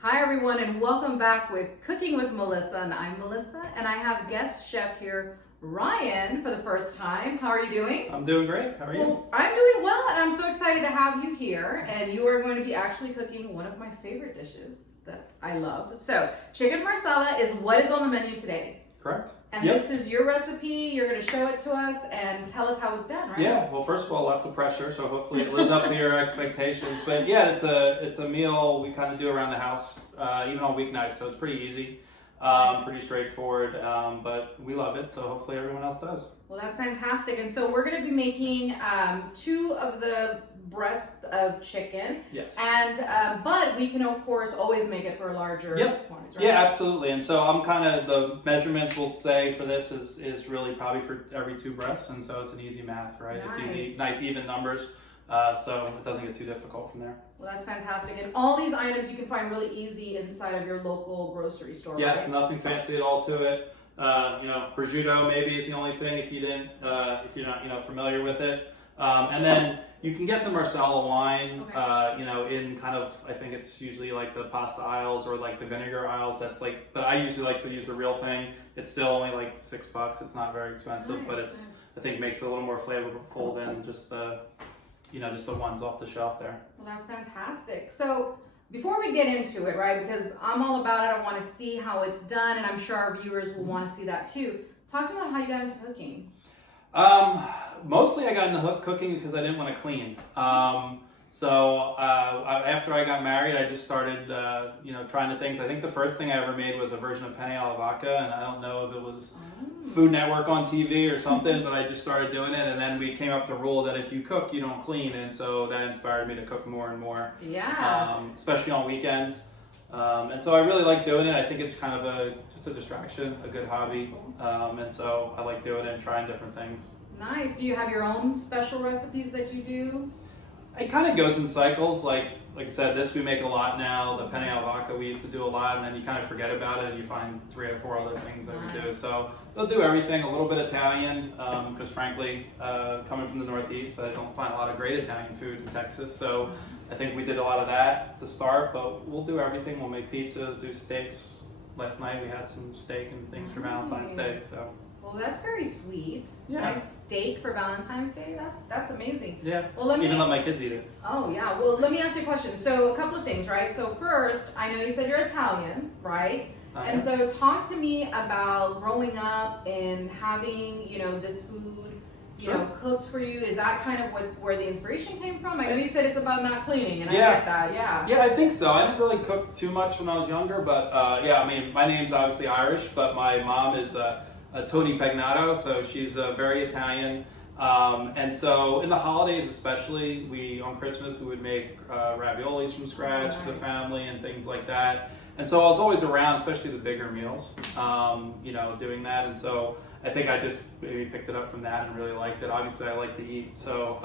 Hi everyone, and welcome back with Cooking with Melissa. And I'm Melissa, and I have guest chef here, Ryan, for the first time. How are you doing? I'm doing great. How are you? Well, I'm doing well, and I'm so excited to have you here. And you are going to be actually cooking one of my favorite dishes that I love. So, chicken marsala is what is on the menu today. Correct. And This is your recipe. You're going to show it to us and tell us how it's done, right? Yeah. Well, first of all, lots of pressure, so hopefully it lives up to your expectations. But yeah, it's a meal we kind of do around the house, even on weeknights. So it's pretty easy, pretty straightforward. But we love it, so hopefully everyone else does. Well, that's fantastic. And so we're going to be making 2 of the breasts of chicken. Yes. And but we can of course always make it for larger quantities, right? Yeah, absolutely. And so I'm kind of, the measurements we'll say for this is really probably for every 2 breasts, and so it's an easy math, right? Nice. It's easy, nice even numbers, so it doesn't get too difficult from there. Well, that's fantastic. And all these items you can find really easy inside of your local grocery store. Yes, right? nothing fancy at all to it. Prosciutto maybe is the only thing if you're not familiar with it. And then you can get the Marsala wine, Okay. in kind of, I think it's usually like the pasta aisles or like the vinegar aisles. That's like, but I usually like to use the real thing. It's still only like $6. It's not very expensive, but Nice. I think makes it a little more flavorful than just the ones off the shelf there. Well, that's fantastic. So before we get into it, right, because I'm all about it, I want to see how it's done, and I'm sure our viewers will want to see that too. Talk to me about how you got into cooking. Mostly I got into cooking because I didn't want to clean. After I got married, I just started, trying to things. I think the first thing I ever made was a version of penne alla vodka, and I don't know if it was Food Network on TV or something, but I just started doing it, and then we came up with the rule that if you cook, you don't clean, and so that inspired me to cook more and more. Yeah. Especially on weekends. And so I really like doing it. I think it's kind of just a distraction, a good hobby. And so I like doing it and trying different things. Nice. Do you have your own special recipes that you do? It kind of goes in cycles. Like I said, this we make a lot now. The penne alla vodka we used to do a lot, and then you kind of forget about it and you find 3 or 4 other things that we do. So we'll do everything, a little bit Italian, because frankly, coming from the Northeast, I don't find a lot of great Italian food in Texas. So I think we did a lot of that to start, but we'll do everything. We'll make pizzas, do steaks. Last night we had some steak and things for Valentine's Day. So. Well, that's very sweet. Yeah. Nice steak for Valentine's Day. That's amazing. Yeah. Well, let my kids eat it. Oh yeah. Well, let me ask you a question. So a couple of things, right? So first, I know you said you're Italian, right? And so talk to me about growing up and having, this food, cooked for you. Is that kind of where the inspiration came from? I know you said it's about not cleaning, and I get that. Yeah. Yeah, I think so. I didn't really cook too much when I was younger, but my name's obviously Irish, but my mom is Tony Pagnato, so she's very Italian. And so in the holidays especially, on Christmas we would make raviolis from scratch for the family and things like that. And so I was always around, especially the bigger meals, doing that. And so I think I just maybe picked it up from that and really liked it. Obviously I like to eat, so,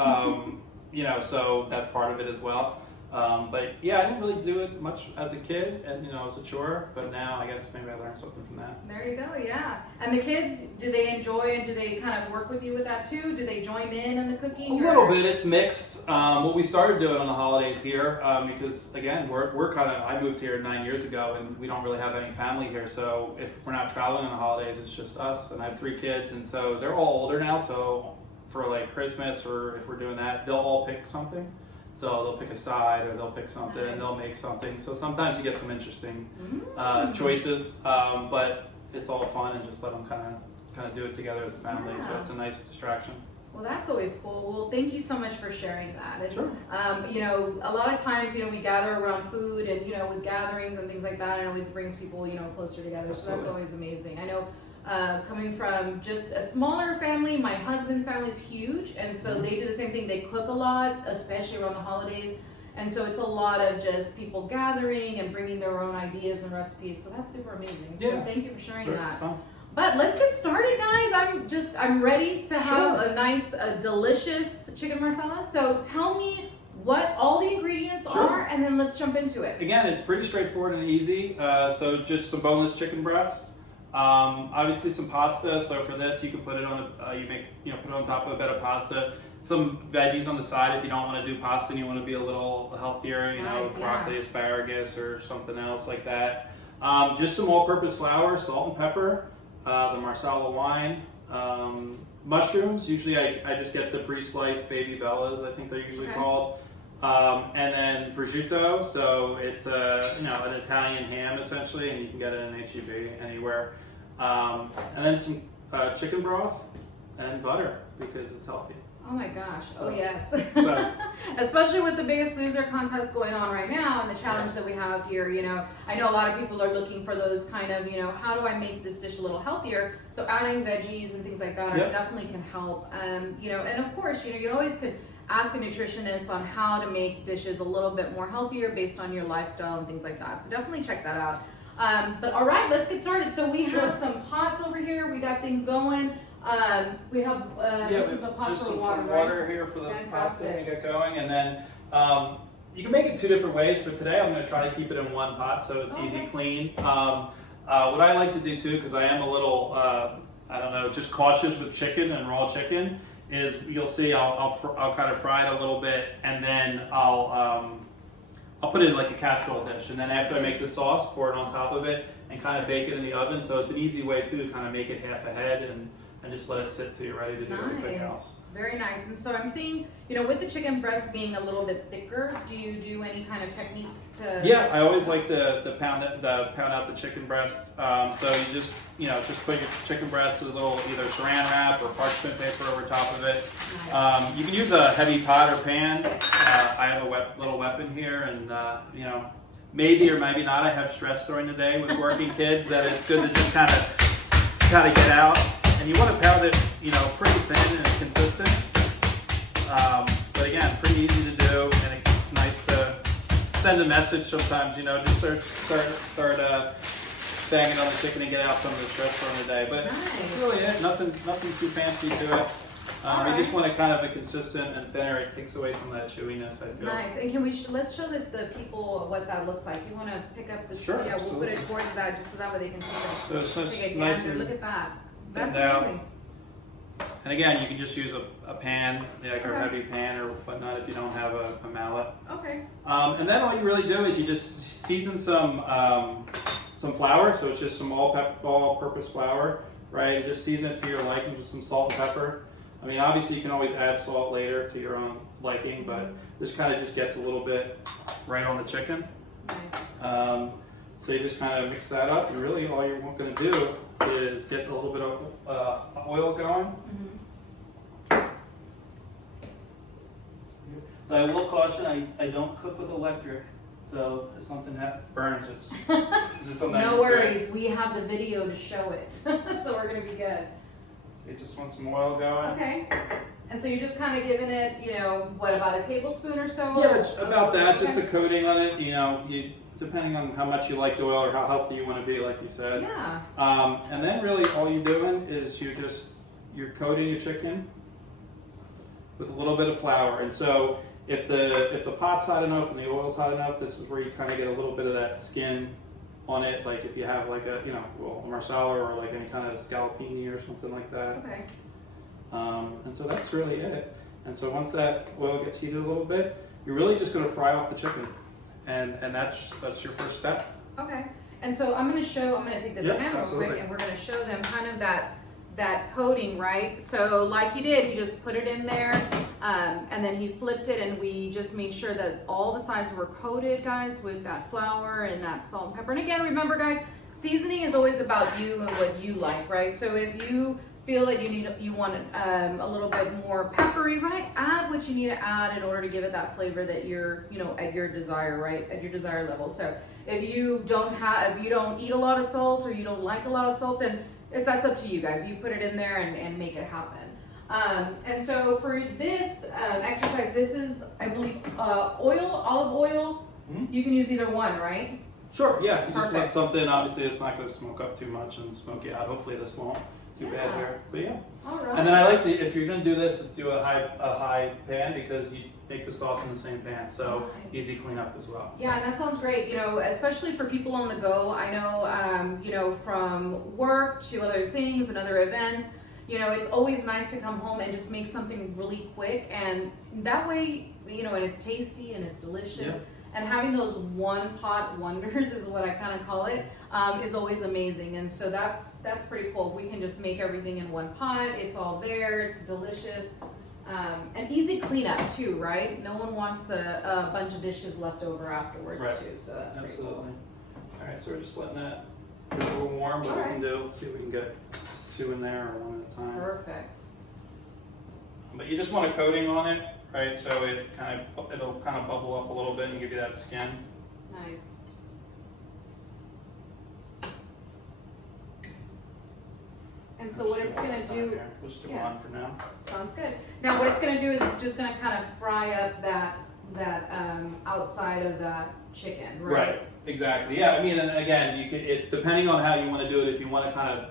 so that's part of it as well. But yeah, I didn't really do it much as a kid, and it was a chore, but now I guess maybe I learned something from that. There you go, yeah. And the kids, do they enjoy and do they kind of work with you with that too? Do they join in the cooking? A little bit, it's mixed. What we started doing on the holidays here, because again, we're kind of, I moved here 9 years ago and we don't really have any family here, so if we're not traveling on the holidays, it's just us, and I have 3 kids, and so they're all older now, so for like Christmas or if we're doing that, they'll all pick something. So they'll pick a side or they'll pick something and they'll make something. So sometimes you get some interesting choices, but it's all fun and just let them kind of do it together as a family. Yeah. So it's a nice distraction. Well, that's always cool. Well, thank you so much for sharing that. And, Sure. A lot of times, we gather around food and, with gatherings and things like that, it always brings people, closer together. Absolutely. So that's always amazing. I know coming from just a smaller family, my husband's family is huge, and so they do the same thing. They cook a lot, especially around the holidays, and so it's a lot of just people gathering and bringing their own ideas and recipes. So that's super amazing. So Yeah. thank you for sharing It's that. fun. But let's get started, guys. I'm ready to have Sure. a nice, delicious chicken marsala. So tell me what all the ingredients Sure. are, and then let's jump into it. Again, it's pretty straightforward and easy. So just some boneless chicken breast. Obviously some pasta. So for this, you can put it on put it on top of a bed of pasta. some veggies on the side if you don't want to do pasta and you want to be a little healthier, you know, Nice, broccoli, yeah. asparagus, or something else like that. Just some all-purpose flour, salt and pepper, the Marsala wine, mushrooms. Usually I just get the pre-sliced baby bellas, I think they're usually Okay. called. And then prosciutto, so it's you know, an Italian ham essentially, and you can get it in H-E-B anywhere. And then some chicken broth and butter because it's healthy. Oh my gosh. So- Oh yes. so- Especially with the Biggest Loser contest going on right now and the challenge that we have here, you know, I know a lot of people are looking for those kind of, you know, how do I make this dish a little healthier? So adding veggies and things like that Yep. definitely can help. You know, and of course, you know, you always could ask a nutritionist on how to make dishes a little bit more healthier based on your lifestyle and things like that. So definitely check that out. But all right, let's get started. So we Sure. have some pots over here. We got things going. We have this is the pot just for some water, water right? here for the pasta Fantastic. to get going, and then you can make it two different ways. For today, I'm going to try to keep it in one pot so it's easy, Okay. clean. What I like to do too, because I am a little, I don't know, just cautious with chicken and raw chicken, is you'll see I'll kind of fry it a little bit, and then I'll put it in like a casserole dish, and then after I make the sauce, pour it on top of it and kind of bake it in the oven. So it's an easy way too to kind of make it half a head and just let it sit till you're ready to do everything else. Very nice. And so I'm seeing, you know, with the chicken breast being a little bit thicker, do you do any kind of techniques to? Yeah, I always like the pound out the chicken breast. So you just put your chicken breast with a little either saran wrap or parchment paper over top of it. Nice. You can use a heavy pot or pan. I have a little weapon here, and you know, maybe or maybe not. I have stress during the day with working kids that it's good to just kind of get out. And you want to pound it, you know, pretty thin and consistent. But again, pretty easy to do, and it's nice to send a message sometimes. You know, just start banging on the chicken and get out some of the stress from the day. But that's really it. Nothing too fancy to it. We just want to kind of a consistent and thinner. It takes away some of that chewiness, I feel. Nice. And can we let's show the people what that looks like. You want to pick up the Sure, yeah, we'll put absolutely. it towards that just so that way they can see So it's it. Take a nice gander. and Look at that. That's thinned out. amazing. And again, you can just use a pan, like a Okay. heavy pan or whatnot if you don't have a mallet. Okay. And then all you really do is you just season some flour, so it's just some all-purpose flour, right? And just season it to your liking with some salt and pepper. I mean, obviously you can always add salt later to your own liking, but this kind of just gets a little bit right on the chicken. Nice. So you just kind of mix that up, and really all you're going to do is get a little bit of oil going. Mm-hmm. So I will caution, I don't cook with electric, so if something burns, this is something I No just do. worries. We have the video to show it, so we're gonna be good. You just want some oil going. Okay. And so you're just kind of giving it, you know, what, about a tablespoon or so? Yeah, it's about that, just a Okay. coating on it, you know, depending on how much you like the oil or how healthy you want to be, like you said. Yeah. And then really all you're doing is you're coating your chicken with a little bit of flour. And so if the pot's hot enough and the oil's hot enough, this is where you kind of get a little bit of that skin on it, like if you have like a Marsala or like any kind of scallopini or something like that. Okay. And so that's really it. And so once that oil gets heated a little bit, you're really just going to fry off the chicken, and that's your first step. Okay. And so I'm gonna take this Yeah, pan real absolutely. quick, and we're gonna show them kind of that coating, right? So like he did, he just put it in there, and then he flipped it, and we just made sure that all the sides were coated, guys, with that flour and that salt and pepper. And again, remember, guys, seasoning is always about you and what you like, right? So if you feel that you want it a little bit more peppery, right? Add what you need to add in order to give it that flavor that you're, at your desire, right? At your desire level. So if you don't eat a lot of salt or you don't like a lot of salt, then that's up to you guys. You put it in there and make it happen. And so for this exercise, this is, I believe, olive oil. Mm-hmm. You can use either one, right? Sure, yeah. You just want Perfect. something, obviously it's not going to smoke up too much and smoke you out. Hopefully this won't too bad Yeah. here. But yeah. All right. And then I like if you're going to do this, do a high pan because you make the sauce in the same pan. So Right. easy cleanup as well. Yeah, and that sounds great. Especially for people on the go. I know, from work to other things and other events, you know, it's always nice to come home and just make something really quick, and that way, you know, and it's tasty and it's delicious. Yeah. And having those one pot wonders is what I kind of call it, is always amazing. And so that's pretty cool. If we can just make everything in one pot, it's all there, it's delicious, and easy cleanup too, right? No one wants a bunch of dishes left over afterwards too, so that's pretty cool. Absolutely. All right, so we're just letting that get a little warm, but we can do, let's see if we can get 2 in there or 1 at a time. Perfect. But you just want a coating on it, right? So it'll kind of bubble up a little bit and give you that skin. Nice. And so what it's gonna do, We'll just do 1 for now. sounds good. Now what it's gonna do is it's just gonna kind of fry up that outside of that chicken, right? Exactly. Yeah. I mean, and again, you could, depending on how you want to do it. If you want to kind of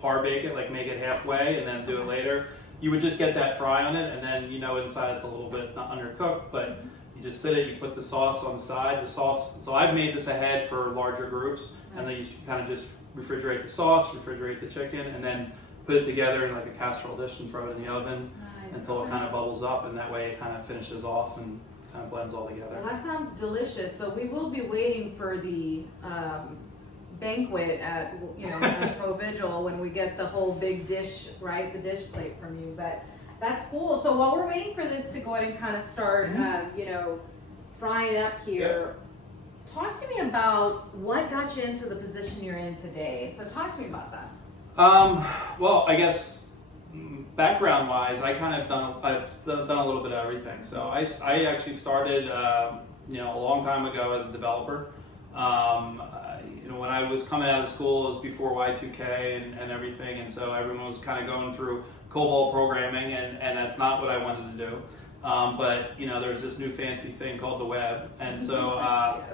par bake it, like make it halfway and then do it later, you would just get that fry on it, and then you know inside it's a little bit not undercooked, but you just sit it. You put the sauce on the side. The sauce. So I've made this ahead for larger groups, and then you kind of just refrigerate the sauce, refrigerate the chicken, and then put it together in like a casserole dish and throw it in the oven until it kind of bubbles up, and that way it kind of finishes off and kind of blends all together. Well, that sounds delicious. So we will be waiting for the banquet at at Pro-Vigil when we get the whole big dish, right? The dish plate from you. But that's cool. So while we're waiting for this to go ahead and kind of start, frying up here, talk to me about what got you into the position you're in today. So talk to me about that. Well, I guess background-wise, I've done a little bit of everything. So I actually started, a long time ago as a developer. When I was coming out of school, it was before Y2K and everything, and so everyone was kind of going through COBOL programming, and that's not what I wanted to do. But there's this new fancy thing called the web, and so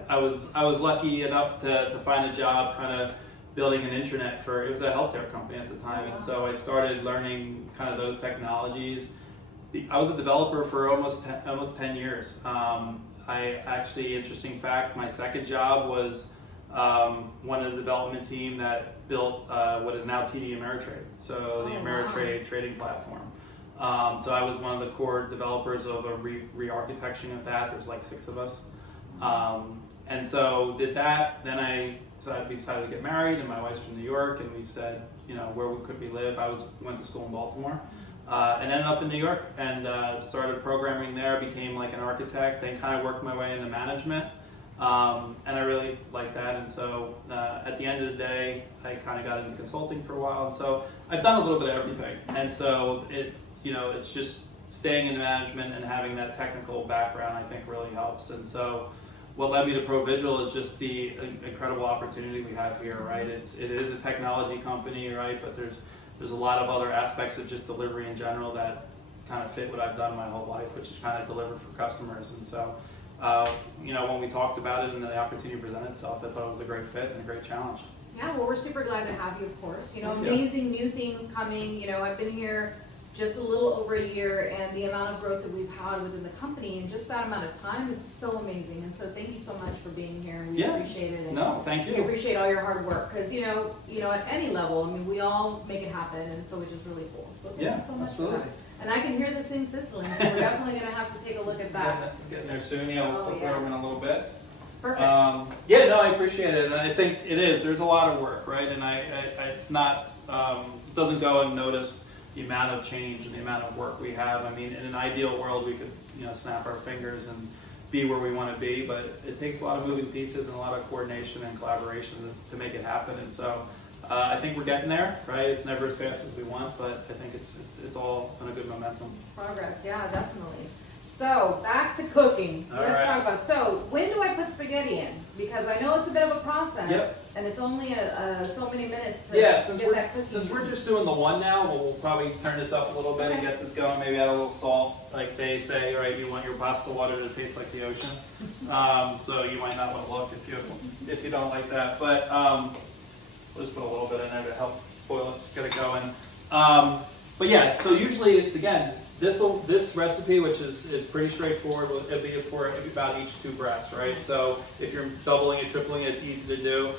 I was lucky enough to find a job kind of building an intranet it was a healthcare company at the time, and so I started learning kind of those technologies. I was a developer for almost 10 years. I actually, interesting fact, my second job was one of the development team that built what is now TD Ameritrade, so the Ameritrade trading platform. So I was one of the core developers of a re-architecting of that. There's like 6 of us. And so did that, then we decided to get married, and my wife's from New York, and we said, where could we live? Went to school in Baltimore, and ended up in New York, and started programming there, became like an architect, then kind of worked my way into management, and I really liked that, and so at the end of the day, I kind of got into consulting for a while, and so I've done a little bit of everything, and so it's just staying in management and having that technical background, I think really helps, and so what led me to Pro-Vigil is just the incredible opportunity we have here, right? It is a technology company, right? But there's a lot of other aspects of just delivery in general that kind of fit what I've done my whole life, which is kind of deliver for customers. And so, when we talked about it and the opportunity presented itself, I thought it was a great fit and a great challenge. Yeah, well, we're super glad to have you, of course. Amazing new things coming. I've been here just a little over a year, and the amount of growth that we've had within the company in just that amount of time is so amazing. And so thank you so much for being here. We appreciate it. And no, thank you. We appreciate all your hard work because, at any level, we all make it happen, and so which is really cool. So thank you so much for that. And I can hear this thing sizzling, so we're definitely going to have to take a look at that. Getting there soon. We'll throw them in a little bit. Perfect. I appreciate it, and I think it is. There's a lot of work, right? And it's not, it doesn't go unnoticed. The amount of change and the amount of work we have. In an ideal world, we could, snap our fingers and be where we want to be, but it takes a lot of moving pieces and a lot of coordination and collaboration to make it happen. And so I think we're getting there, right? It's never as fast as we want, but I think it's all on a good momentum. It's progress, yeah, definitely. So back to cooking. Let's talk about. So when do I put spaghetti in? Because I know it's a bit of a process, and it's only so many minutes to get that cooking. Since we're just doing the one now, we'll probably turn this up a little bit and get this going. Maybe add a little salt, like they say, right? You want your pasta water to taste like the ocean, so you might not want to look if you don't like that. But we'll just put a little bit in there to help boil it, just get it going. But yeah, so usually again. This recipe, which is pretty straightforward, it'll be for about each 2 breasts, right? So if you're doubling it, tripling it, it's easy to do.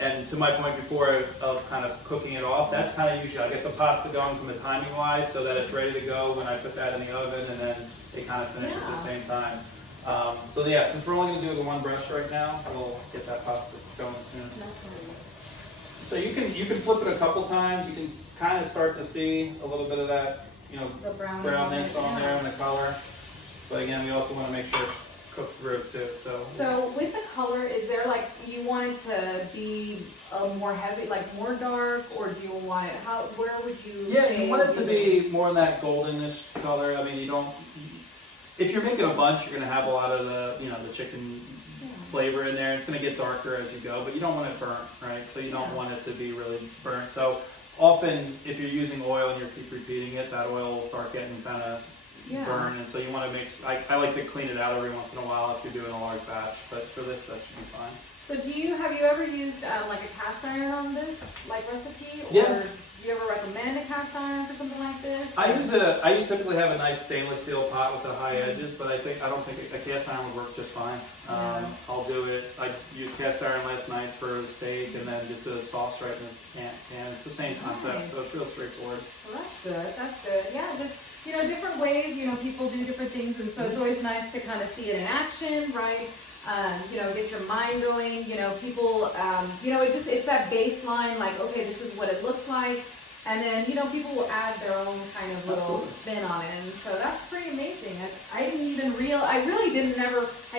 And to my point before of kind of cooking it off, that's kind of usually, I get the pasta going from the timing wise so that it's ready to go when I put that in the oven, and then they kind of finish at the same time. So yeah, since we're only going to do the one brush right now, we'll get that pasta going soon. So you can flip it a couple times. You can kind of start to see a little bit of that, the brownness on there and the color. But again, we also want to make sure it's cooked through too. So with the color, is there like, do you want it to be more heavy, like more dark, or do you want it, where would you say? You want it to be more in that goldenish color. I mean, if you're making a bunch, you're going to have a lot of the chicken flavor in there. It's going to get darker as you go, but you don't want it burnt, right? So you don't want it to be really burnt. So often, if you're using oil and you keep repeating it, that oil will start getting kind of burn, and so you want to I like to clean it out every once in a while if you're doing a large batch, but for this that should be fine. So have you ever used like a cast iron on this recipe, or Yeah. do you ever recommend a cast iron for something like this? I typically have a nice stainless steel pot with the high edges, but I don't think a cast iron would work just fine. I'll do it. I used cast iron last night for the steak, and then just a sauce right in the pan. It's the same concept, so it's real straightforward. Well, that's good. Yeah, just different ways, people do different things, and so it's always nice to kind of see it in action, right? Get your mind going, people, it's that baseline, like, okay, this is what it looks like, and then, people will add their own kind of little spin on it, and so that's pretty amazing. I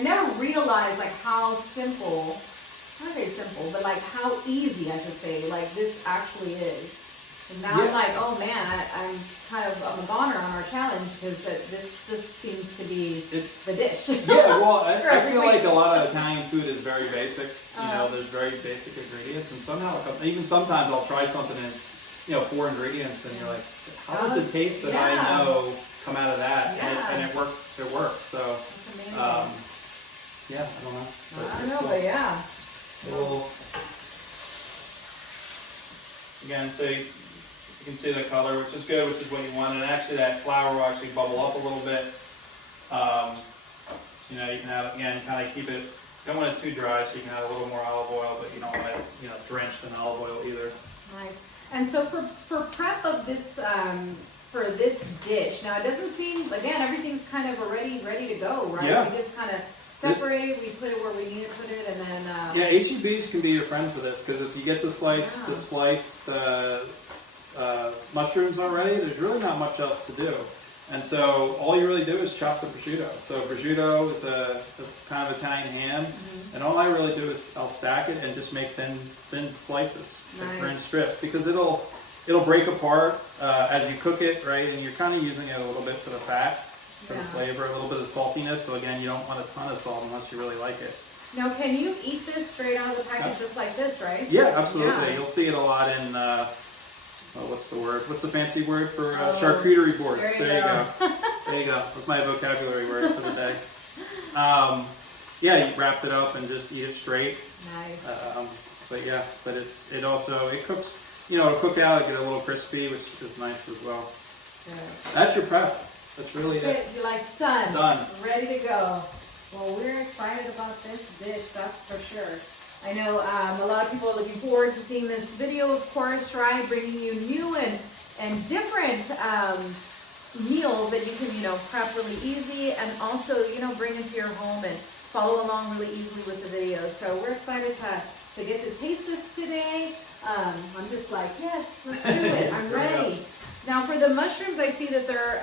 never realized, like, how simple, I don't say simple, but like how easy, I should say, like this actually is. And now I'm like, oh man, I'm a goner on our challenge, because this just seems to be the dish. I feel like a lot of Italian food is very basic. There's very basic ingredients, and somehow, even sometimes I'll try something and it's 4 ingredients, and you're like, how does the taste that I know come out of that? And it works. It works. So, I don't know. But yeah. We'll, again, so you can see the color, which is good, which is what you want, and actually that flour will actually bubble up a little bit. You can have, again, kind of keep it, don't want it too dry, so you can add a little more olive oil, but you don't want it, drenched in olive oil either. Nice. And so for prep of this, for this dish, now it doesn't seem, again, everyth's kind of already ready to go, right? Yeah. We just kind of separate it, we put it where we need to put it, and then... HEBs can be your friend for this, because if you get the sliced mushrooms already, there's really not much else to do. And so all you really do is chop the prosciutto. So prosciutto is a kind of Italian ham, and all I really do is I'll stack it and just make thin slices, thin strips, because it'll break apart as you cook it, right? And you're kind of using it a little bit for the fat, for the flavor, a little bit of saltiness. So again, you don't want a ton of salt unless you really like it. Now, can you eat this straight out of the package just like this, right? Yeah, absolutely. You'll see it a lot in. What's the word? What's the fancy word for charcuterie boards? There you go. There you go. That's my vocabulary word for the day. You wrap it up and just eat it straight. Nice. But it cooks. It'll cook out, get a little crispy, which is nice as well. Good. That's your prep. That's really it. You're like, done. Done. Ready to go. Well, we're excited about this dish, that's for sure. I know a lot of people are looking forward to seeing this video, of course, right? Bringing you new and different meals that you can, prep really easy, and also, bring into your home and follow along really easily with the video. So we're excited to get to taste this today. I'm just like, yes, let's do it. I'm ready. Now for the mushrooms, I see that they're,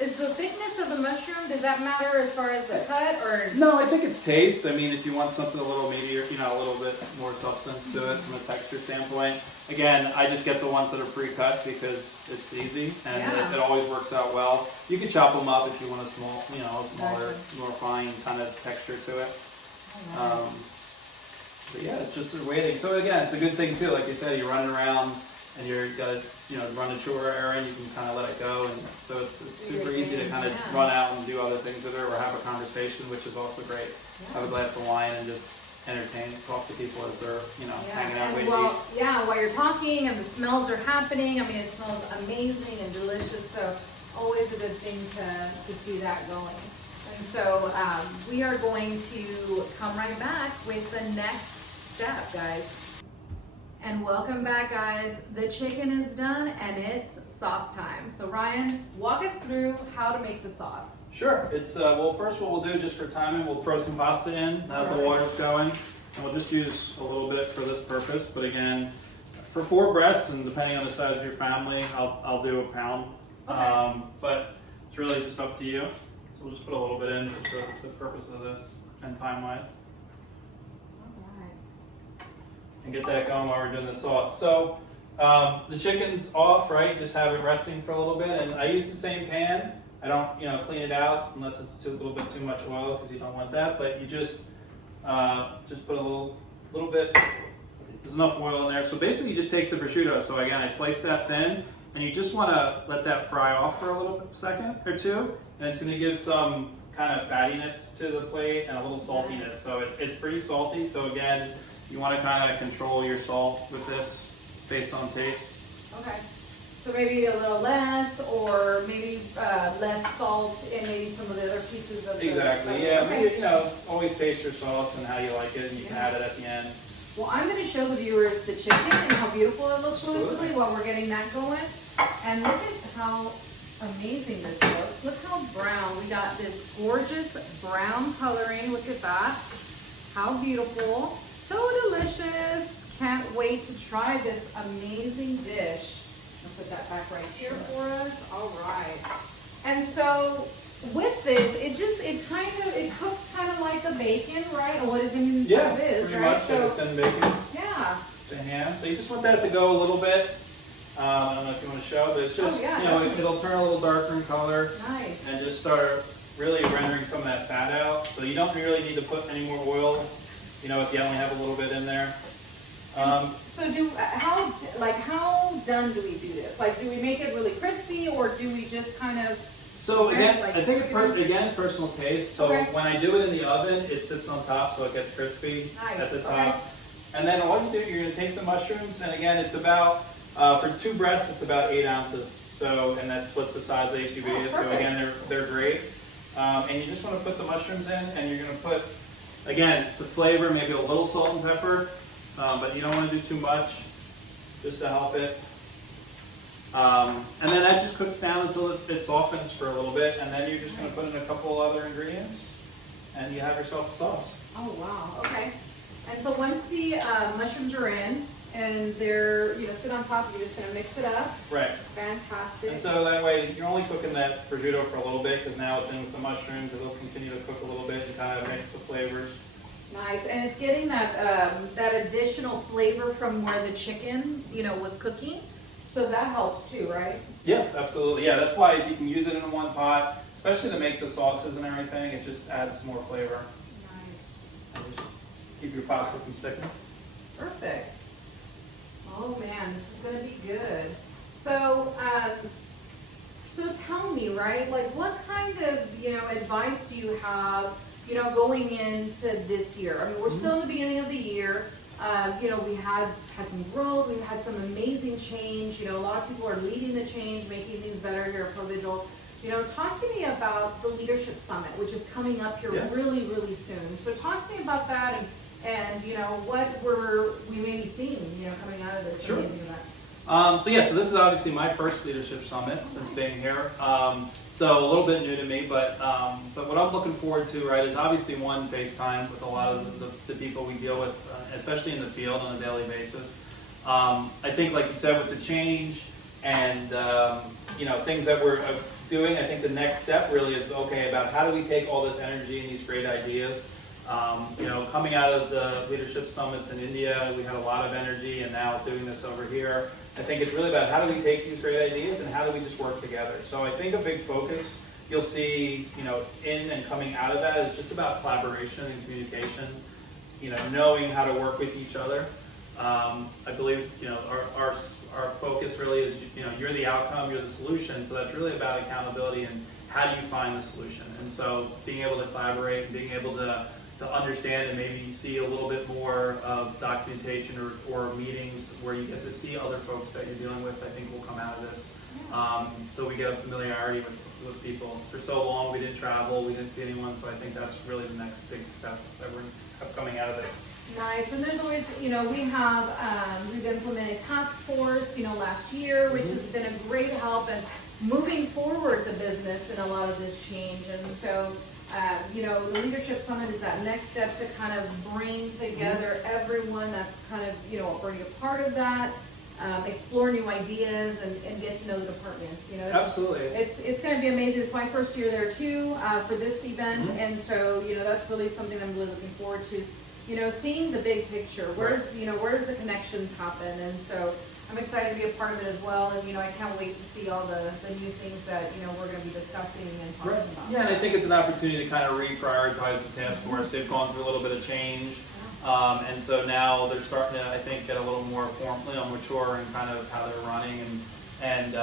is the thickness of the mushroom, does that matter as far as the cut, or? No, I think it's taste. I mean, if you want something a little meatier, a little bit more substance to it from a texture standpoint. Again, I just get the ones that are pre-cut because it's easy, and it always works out well. You can chop them up if you want a small, smaller, more fine kind of texture to it. But yeah, it's just waiting. So again, it's a good thing too. Like you said, you're running around and you're got to run a chore errand. You can kind of let it go, and so it's super easy to kind of run out and do other things with it, or have a conversation, which is also great. Have a glass of wine and just entertain, talk to people as they're hanging out waiting to eat. Yeah, while you're talking and the smells are happening. I mean, it smells amazing and delicious. So always a good thing to see that going. And so we are going to come right back with the next step, guys. And welcome back, guys. The chicken is done and it's sauce time. So Ryan, walk us through how to make the sauce. Sure. It's well, first what we'll do just for timing, we'll throw some pasta in now that the water's going, and we'll just use a little bit for this purpose. But again, for 4 breasts, and depending on the size of your family, I'll do a pound. Okay. But it's really just up to you. So we'll just put a little bit in just for the purpose of this and time-wise. And get that going while we're doing the sauce. So the chicken's off, right? Just have it resting for a little bit, and I use the same pan. I don't, clean it out unless it's a little bit too much oil because you don't want that. But you just put a little bit. There's enough oil in there. So basically, you just take the prosciutto. So again, I slice that thin, and you just want to let that fry off for a little second or two, and it's going to give some kind of fattiness to the plate and a little saltiness. So it's pretty salty. So again, you want to kind of control your salt with this based on taste. Okay. So maybe a little less, or maybe less salt in maybe some of the other pieces of the Exactly. Yeah. Okay. Maybe, always taste your sauce and how you like it, and you can add it at the end. Well, I'm going to show the viewers the chicken and how beautiful it looks really quickly while we're getting that going. And look at how amazing this looks. Look how brown. We got this gorgeous brown coloring. Look at that. How beautiful. So delicious. Can't wait to try this amazing dish. I'll put that back right here for us. All right. And so with this, it cooks kind of like a bacon, right? Or what it is, yeah, right? Pretty much So, like a thin bacon. Yeah. The ham. So you just want that to go a little bit. I don't know if you want to show, but it's just, it'll turn a little darker in color. Nice. And just start really rendering some of that fat out. So you don't really need to put any more oil, if you only have a little bit in there. So how done do we do this? Like, do we make it really crispy, or do we just kind of? So again, I think it's personal taste. So when I do it in the oven, it sits on top, so it gets crispy at the top. Okay. And then all you do, you're going to take the mushrooms, and again, it's about for 2 breasts, it's about 8 ounces. So, and that's what the size HEB is. So again, they're great. And you just want to put the mushrooms in, and you're going to put, again, the flavor, maybe a little salt and pepper, but you don't want to do too much, just to help it. And then that just cooks down until it softens for a little bit, and then you're just going to put in a couple other ingredients, and you have yourself a sauce. Oh wow! Okay. And so once the mushrooms are in and they're sit on top, you're just going to mix it up. Right. Fantastic. And so that way you're only cooking that prosciutto for a little bit because now it's in with the mushrooms. It'll continue to cook a little bit and kind of mix the flavors. Nice, and it's getting that that additional flavor from where the chicken was cooking. So that helps too, right? Yes, absolutely. Yeah, that's why if you can use it in one pot, especially to make the sauces and everything, it just adds more flavor. Nice. And just keep your pasta from sticking. Perfect. Oh man, this is gonna be good. So, so tell me, right? Like, what kind of advice do you have, going into this year? I mean, we're still in the beginning of the year. We had some growth, we've had some amazing change. A lot of people are leading the change, making things better here at Pro-Vigil. Talk to me about the Leadership Summit, which is coming up here really, really soon. So talk to me about that and what we may be seeing, coming out of this amazing event. So this is obviously my first Leadership Summit since being here. So a little bit new to me, but what I'm looking forward to, right, is obviously FaceTime with a lot of the people we deal with, especially in the field on a daily basis. I think, like you said, with the change and things that we're doing, I think the next step really is about how do we take all this energy and these great ideas. Coming out of the leadership summits in India, we had a lot of energy, and now doing this over here, I think it's really about how do we take these great ideas and how do we just work together. So I think a big focus you'll see, in and coming out of that is just about collaboration and communication. Knowing how to work with each other. I believe, our focus really is, you're the outcome, you're the solution. So that's really about accountability and how do you find the solution. And so being able to collaborate and being able to understand and maybe see a little bit more of documentation or meetings where you get to see other folks that you're dealing with, I think will come out of this. So we get a familiarity with people. For so long we didn't travel, we didn't see anyone, so I think that's really the next big step that we're coming out of this. Nice, and there's always, you know, we've implemented task force, you know, last year, which has been a great help in moving forward the business in a lot of this change. And so, you know, the leadership summit is that next step to kind of bring together everyone that's kind of, you know, already a part of that, explore new ideas and get to know the departments. You know, Absolutely. It's going to be amazing. It's my first year there too for this event, and so, you know, that's really something I'm really looking forward to. You know, seeing the big picture, where's the connections happen, and so I'm excited to be a part of it as well, and, you know, I can't wait to see all the new things that, you know, we're going to be discussing and talking about. Yeah, and I think it's an opportunity to kind of reprioritize the task force. They've gone through a little bit of change, and so now they're starting to, I think, get a little more mature in kind of how they're running, and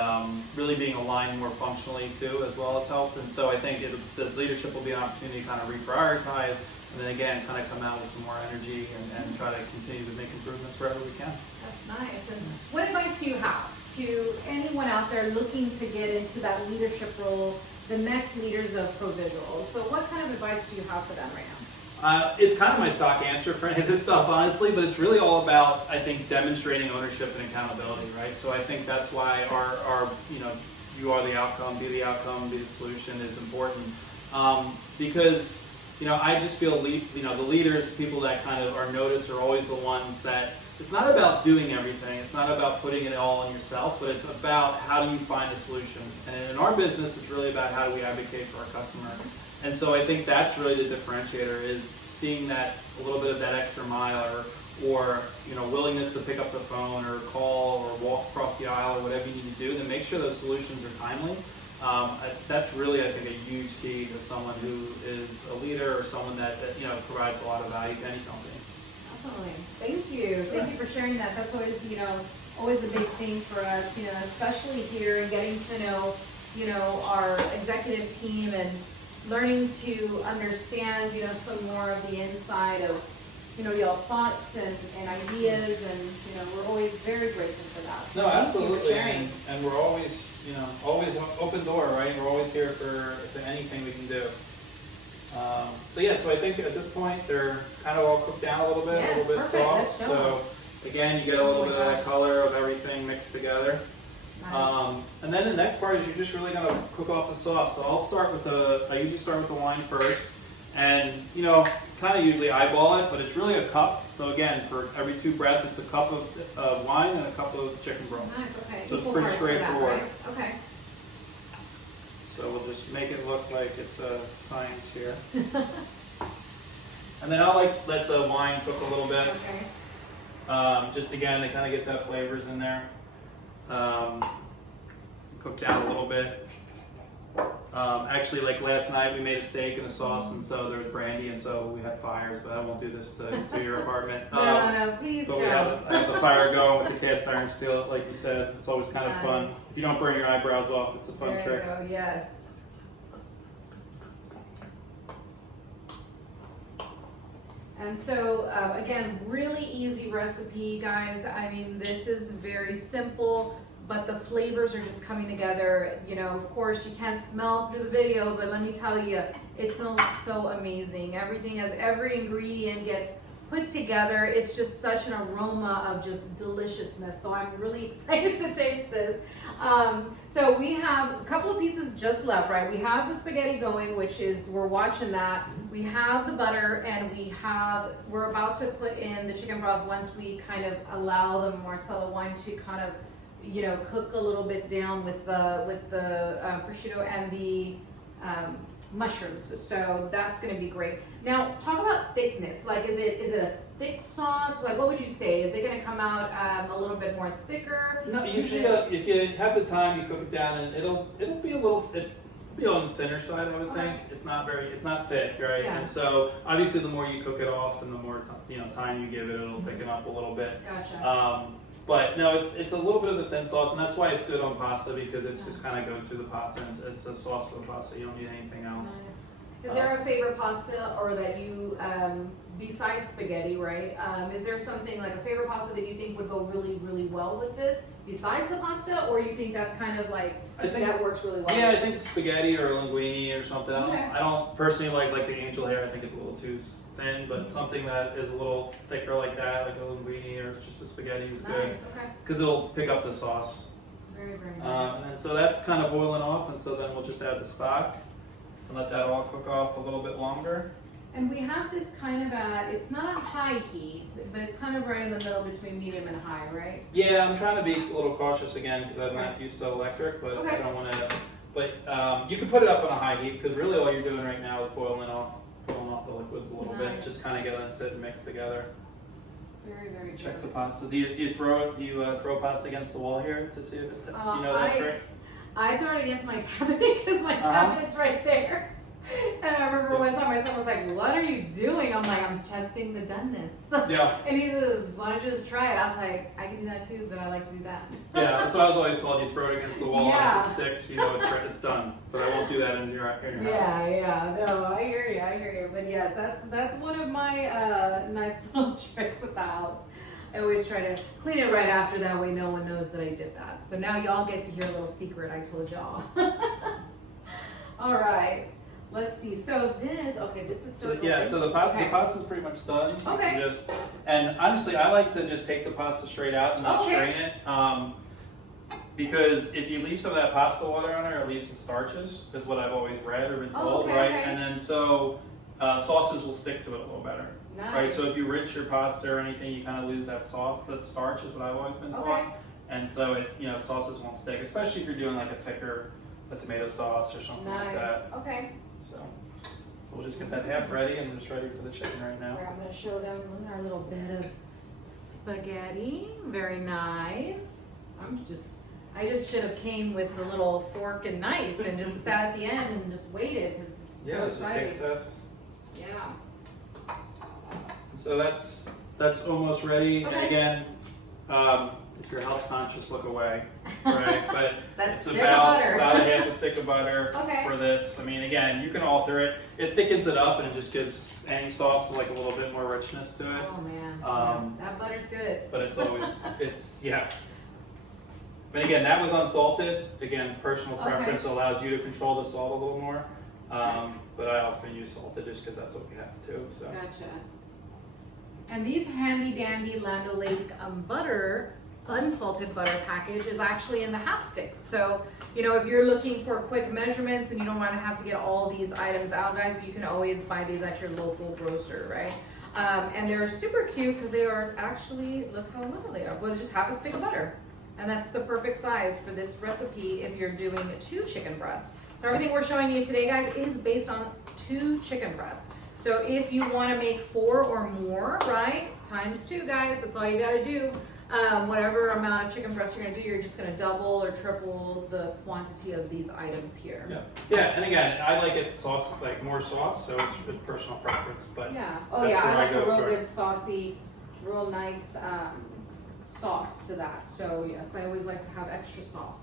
really being aligned more functionally too, as well as helped. And so I think the leadership will be an opportunity to kind of reprioritize, and then again, kind of come out with some more energy and try to continue to make improvements wherever we can. That's nice. And what advice do you have to anyone out there looking to get into that leadership role, the next leaders of Pro-Vigil? So what kind of advice do you have for them right now? It's kind of my stock answer for any of this stuff, honestly, but it's really all about, I think, demonstrating ownership and accountability, right? So I think that's why our you know, you are the outcome, be the outcome, be the solution is important. Because, you know, I just feel, you know, the leaders, people that kind of are noticed are always the ones that, it's not about doing everything, it's not about putting it all on yourself, but it's about how do you find a solution. And in our business, it's really about how do we advocate for our customer. And so I think that's really the differentiator, is seeing that a little bit of that extra mile, or you know, willingness to pick up the phone or call or walk across the aisle or whatever you need to do to make sure those solutions are timely. That's really, I think, a huge key to someone who is a leader or someone that you know, provides a lot of value to any company. Definitely. Thank you. Thank you for sharing that. That's always, you know, always a big thing for us, you know, especially here and getting to know, you know, our executive team and learning to understand, you know, some more of the inside of, you know, y'all's thoughts and ideas, and, you know, we're always very grateful for that. No, absolutely. And we're always, you know, always open door, right? We're always here for anything we can do. So yeah, so I think at this point they're kind of all cooked down a little bit, yes, a little bit perfect. soft. So again, you get a little bit of that color of everything mixed together. Nice. And then the next part is you're just really gonna cook off the sauce. So I usually start with the wine first, and you know, kind of usually eyeball it, but it's really a cup. So again, for every 2 breaths, it's a cup of wine and a cup of chicken broth. Nice. Okay. So it's Equal pretty parts for that, straightforward. right? Okay. So we'll just make it look like it's a science here. And then I'll let the wine cook a little bit. Okay. Just again, to kind of get that flavors in there. Cook down a little bit. Actually, like last night, we made a steak and a sauce, and so there was brandy, and so we had fires, but I won't do this to your apartment. No, please but don't. I have the fire going with the cast iron skillet, like you said. It's always kind of Nice. fun. If you don't burn your eyebrows off, it's a fun There trick. you go. Yes. And so, again, really easy recipe, guys. I mean, this is very simple, but the flavors are just coming together. You know, of course, you can't smell through the video, but let me tell you, it smells so amazing. Every ingredient gets put together. It's just such an aroma of just deliciousness. So I'm really excited to taste this. So we have a couple of pieces just left, right? We have the spaghetti going, which is, we're watching that. We have the butter, and we're about to put in the chicken broth once we kind of allow the Marsala wine to kind of, you know, cook a little bit down with the prosciutto and the mushrooms. So that's going to be great. Now, talk about thickness. Like, is it a thick sauce? Like, what would you say? Is it going to come out a little bit more thicker? No, usually if you have the time, you cook it down, and it'll be on the thinner side, I would think. It's not thick, right? Yeah. And so obviously, the more you cook it off, and the more time you give it, it'll thicken up a little bit. Gotcha. But no, it's a little bit of a thin sauce, and that's why it's good on pasta, because it just kind of goes through the pasta, and it's a sauce for the pasta. You don't need anything else. Nice. Is there a favorite pasta or that you besides spaghetti, right? Is there something like a favorite pasta that you think would go really, really well with this besides the pasta, or you think that's kind of like that works really well? Yeah, I think spaghetti or linguine or something. Okay. I don't personally like the angel hair. I think it's a little too thin, but something that is a little thicker like that, like a linguine or just a spaghetti is good. Nice, okay. Because it'll pick up the sauce. Very, very nice. And then, so that's kind of boiling off, and so then we'll just add the stock and let that all cook off a little bit longer. And we have this kind of it's not a high heat, but it's kind of right in the middle between medium and high, right? Yeah, I'm trying to be a little cautious again because I'm not used to electric, but Okay. I don't want to. But you can put it up on a high heat because really all you're doing right now is pulling off the liquids a little bit, just kind of get it sit and mix together. Very, very good. Check the pasta. Do you throw pasta against the wall here to see if it's? Do you know that trick? I throw it against my cabinet because my cabinet's right there. And I remember one time my son was like, "What are you doing?" I'm like, "I'm testing the doneness." Yeah. And he says, "Why don't you just try it?" I was like, "I can do that too, but I like to do that." Yeah, so I was always told you throw it against the wall, Yeah. and if it sticks, you know it's done. But I won't do that in your house. Yeah, no, I hear you. But yes, that's one of my nice little tricks at the house. I always try to clean it right after, that way no one knows that I did that. So now y'all get to hear a little secret I told y'all. All right, let's see. So this is still So the pasta's pretty much done. Okay. And honestly, I like to just take the pasta straight out and not strain it. Because if you leave some of that pasta water on there, it leaves the starches, is what I've always read or been told, right? Okay. And then sauces will stick to it a little better. Nice. Right, so if you rinse your pasta or anything, you kind of lose that starch is what I've always been taught. And so sauces won't stick, especially if you're doing like a tomato sauce or something like that. Okay. So we'll just get that half ready and just ready for the chicken right now. I'm going to show them our little bit of spaghetti. Very nice. I just should have came with the little fork and knife and just sat at the end and just waited because it's so exciting. Taste test. Yeah. So that's almost ready. Okay. And again, if you're health conscious, look away. Right, but That's it's stick of butter. about a half a stick of butter Okay. for this. I mean, again, you can alter it. It thickens it up and it just gives any sauce like a little bit more richness to it. Oh man, that butter's good. But it's always yeah. But again, that was unsalted. Again, personal preference allows you to control the salt a little more. But I often use salted just because that's what we have too. So. Gotcha. And these handy dandy Land O'Lake butter, unsalted butter package is actually in the half sticks. So, if you're looking for quick measurements and you don't want to have to get all these items out, guys, you can always buy these at your local grocer, right? And they're super cute because they are actually, look how little they are. Well, just half a stick of butter. And that's the perfect size for this recipe if you're doing 2 chicken breasts. So everything we're showing you today, guys, is based on 2 chicken breasts. So if you want to make 4 or more, right, times 2, guys, that's all you got to do. Whatever amount of chicken breasts you're going to do, you're just going to double or triple the quantity of these items here. Yeah, and again, I like it more sauce, so it's personal preference. But I like a real good saucy, real nice sauce to that. So yes, I always like to have extra sauce.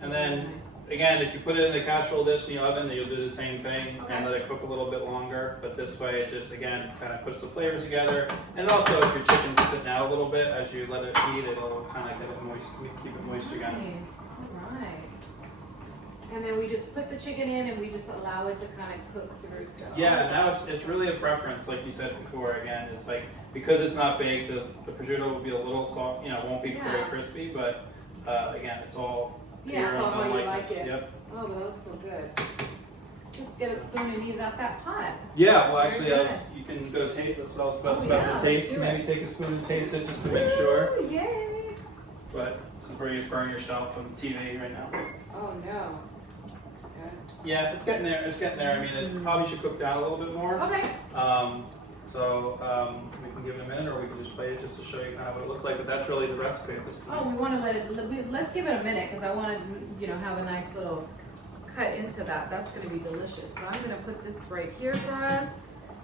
And then again, if you put it in the casserole dish in the oven, then you'll do the same thing and let it cook a little bit longer. But this way, it just again kind of puts the flavors together. And also, if your chicken's sitting out a little bit as you let it heat, it'll kind of get it moist, keep it moist again. Nice. All right. And then we just put the chicken in and we just allow it to kind of cook through. Yeah, now it's really a preference, like you said before. Again, it's like because it's not baked, the prosciutto will be a little soft. It won't be very crispy, but again, it's all. It's all how you like it. Yep. Oh, that looks so good. Just get a spoon and eat it out that pot. Yeah, well, actually, you can go taste. That's what I was about to taste. Maybe take a spoon and taste it just to make sure. Yay! But before you burn yourself on TV right now. Oh no. Yeah, it's getting there. I mean, it probably should cook down a little bit more. Okay. So we can give it a minute, or we can just play it just to show you kind of what it looks like. But that's really the recipe at this point. Oh, we want to let's give it a minute because I want to, have a nice little cut into that. That's going to be delicious. But I'm going to put this right here for us,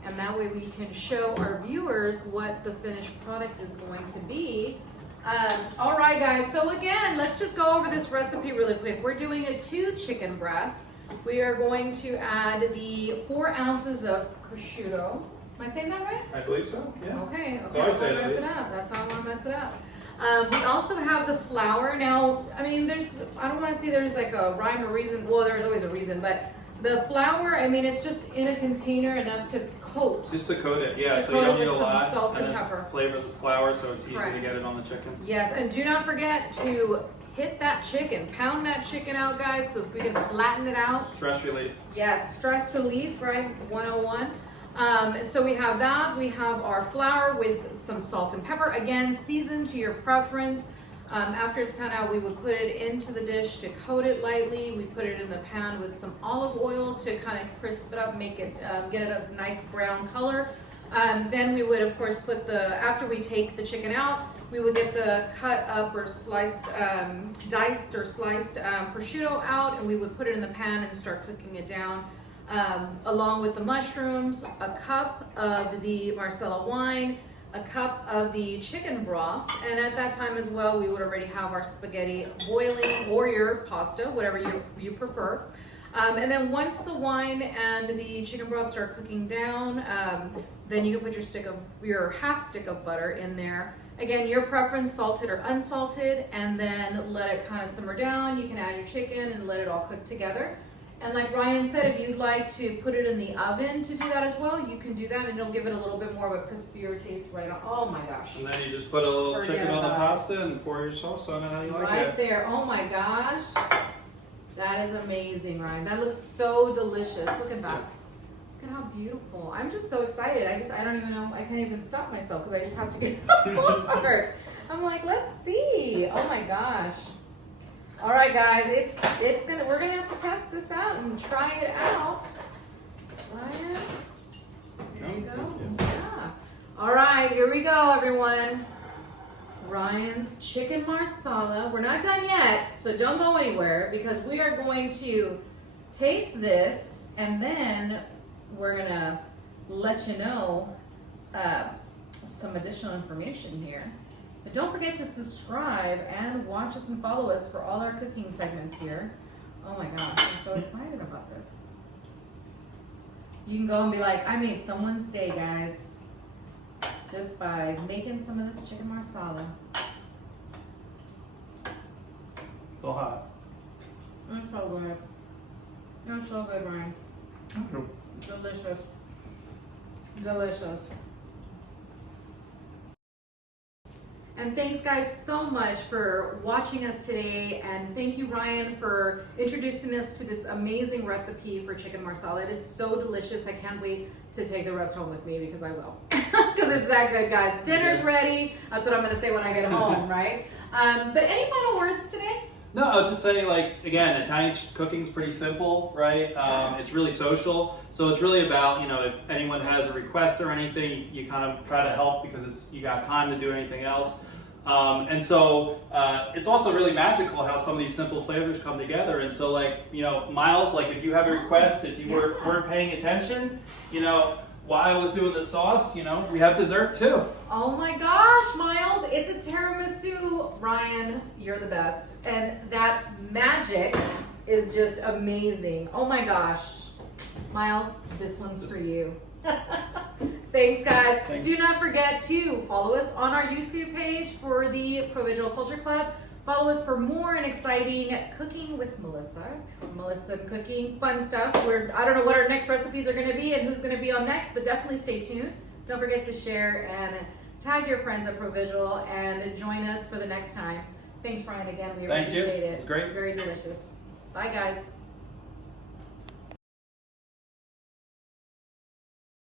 and that way we can show our viewers what the finished product is going to be. All right, guys. So again, let's just go over this recipe really quick. We're doing a 2 chicken breasts. We are going to add the 4 ounces of prosciutto. Am I saying that right? I believe so, yeah. Okay, So I I say won't it mess is. it up. That's how I want to mess it up. We also have the flour. Now, I mean, I don't want to say there's like a rhyme or reason. Well, there's always a reason, but the flour, I mean, it's just in a container enough to coat. Just to coat it, yeah, To so coat you it don't need with a some lot. salt and then pepper. Flavor this flour so it's easy Right. to get it on the chicken. Yes, and do not forget to hit that chicken. Pound that chicken out, guys, so if we can flatten it out. Stress relief. Yes, stress relief, right? 101. So we have that. We have our flour with some salt and pepper. Again, seasoned to your preference. After it's pan out, we would put it into the dish to coat it lightly. We put it in the pan with some olive oil to kind of crisp it up, make it, get it a nice brown color. Then we would, of course, after we take the chicken out, we would get the cut up or sliced, diced or sliced prosciutto out, and we would put it in the pan and start cooking it down. Along with the mushrooms, a cup of the Marsala wine, a cup of the chicken broth, and at that time as well, we would already have our spaghetti boiling, or your pasta, whatever you prefer. And then once the wine and the chicken broth start cooking down, then you can put your half stick of butter in there. Again, your preference, salted or unsalted, and then let it kind of simmer down. You can add your chicken and let it all cook together. And like Ryan said, if you'd like to put it in the oven to do that as well, you can do that, and it'll give it a little bit more of a crispier taste right on. Oh my gosh. And then you just put a little Forget chicken on the about pasta and pour your sauce on it how you like Right it. there. Oh my gosh. That is amazing, Ryan. That looks so delicious. Look at that. Look at how beautiful. I'm just so excited. I don't even know. I can't even stop myself because I just have to get the flour. I'm like, let's see. Oh my gosh. All right, guys. We're gonna have to test this out and try it out. Ryan, there you go. Yeah. All right, here we go, everyone. Ryan's chicken marsala. We're not done yet, so don't go anywhere because we are going to taste this and then we're gonna let you know some additional information here. But don't forget to subscribe and watch us and follow us for all our cooking segments here. Oh my gosh, I'm so excited about this. You can go and be like, I made someone's day, guys, just by making some of this chicken marsala. So hot. It's so good. It's so good, Ryan. Delicious. Delicious. And thanks guys so much for watching us today, and thank you Ryan for introducing us to this amazing recipe for chicken marsala. It is so delicious. I can't wait to take the rest home with me because I will. Because it's that good, guys. Dinner's ready. That's what I'm going to say when I get home, right? But any final words today? No, I'll just say, like, again, Italian cooking is pretty simple, right? It's really social, so it's really about, if anyone has a request or anything, you kind of try to help because you got time to do anything else. And so it's also really magical how some of these simple flavors come together. And so, like, Miles, like, if you have a request, if you weren't paying attention, while I was doing the sauce, we have dessert too. Oh my gosh, Miles, it's a tiramisu. Ryan, you're the best. And that magic is just amazing. Oh my gosh. Miles, this one's for you. Thanks, guys. Thanks. Do not forget to follow us on our YouTube page for the Pro-Vigil Culture Club. Follow us for more and exciting cooking with Melissa. Melissa cooking, fun stuff. I don't know what our next recipes are going to be and who's going to be on next, but definitely stay tuned. Don't forget to share and tag your friends at Pro-Vigil and join us for the next time. Thanks, Ryan, again. We Thank you. appreciate it. It's great. Very delicious. Bye, guys.